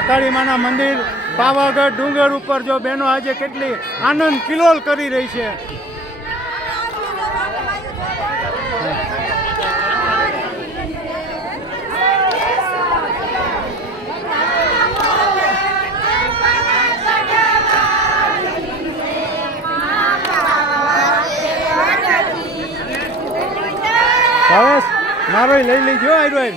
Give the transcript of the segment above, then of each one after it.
મહાકાળી માના મંદિર પાવાગઢ ડુંગર ઉપર જો બહેનો આજે કેટલી આનંદ કિલોલ કરી રહી છે। ભાવેશ મારો લઈ લેજો આયરો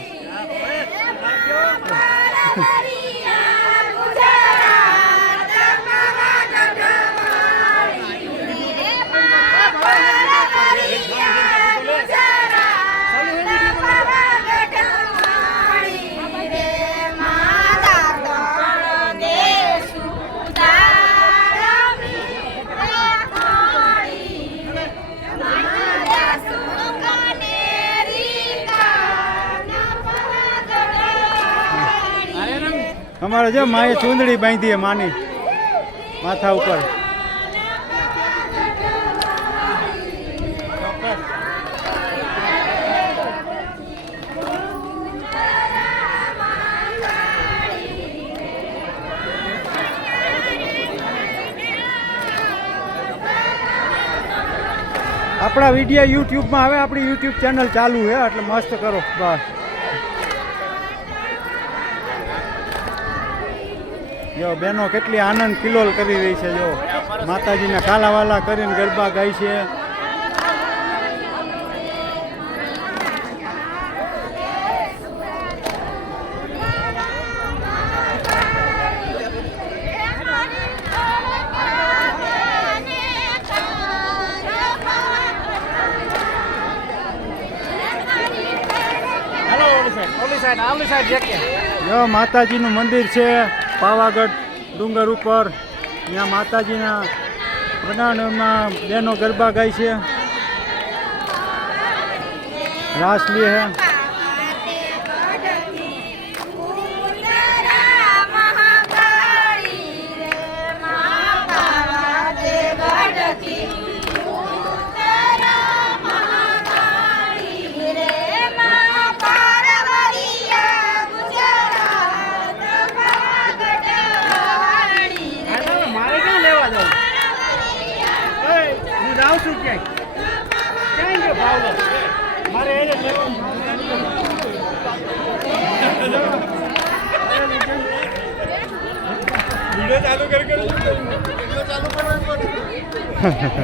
हमारे जो माए चूंदड़ी बांधी है मानी माथा ऊपर। अपना वीडियो यूट्यूब में आवे, अपनी यूट्यूब चैनल चालू है એટલે मस्त करो बस। जो बहनों કેટલી આનંદ કિલોલ કરી રહી છે। જો માતાજીને કાલાવાલા કરીને ગરબા ગાય છે। જો માતાજીનું મંદિર છે પાવાગઢ ડુંગર ઉપર। ત્યાં માતાજીના પ્રણામમાં બહેનો ગરબા ગાય છે, રાસ લે છે।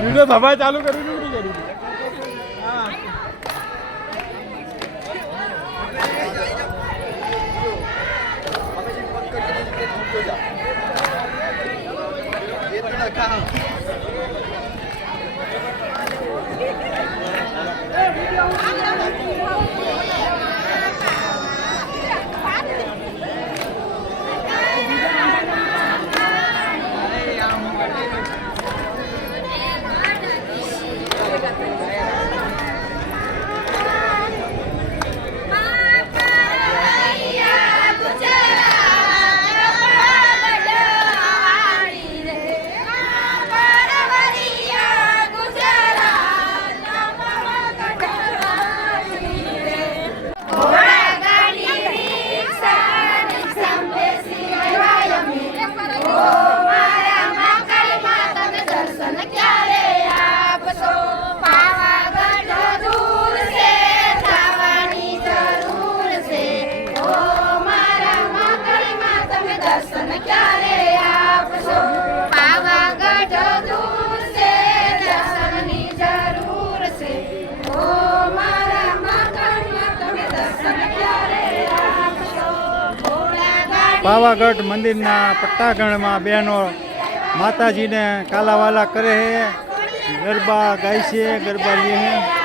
वीडियो बाबा चालू करू पावागढ़ मंदिर पट्टागढ़ में बहनों माताजी ने कालावाला करे है, गरबा गाय से गरबा लिए हैं।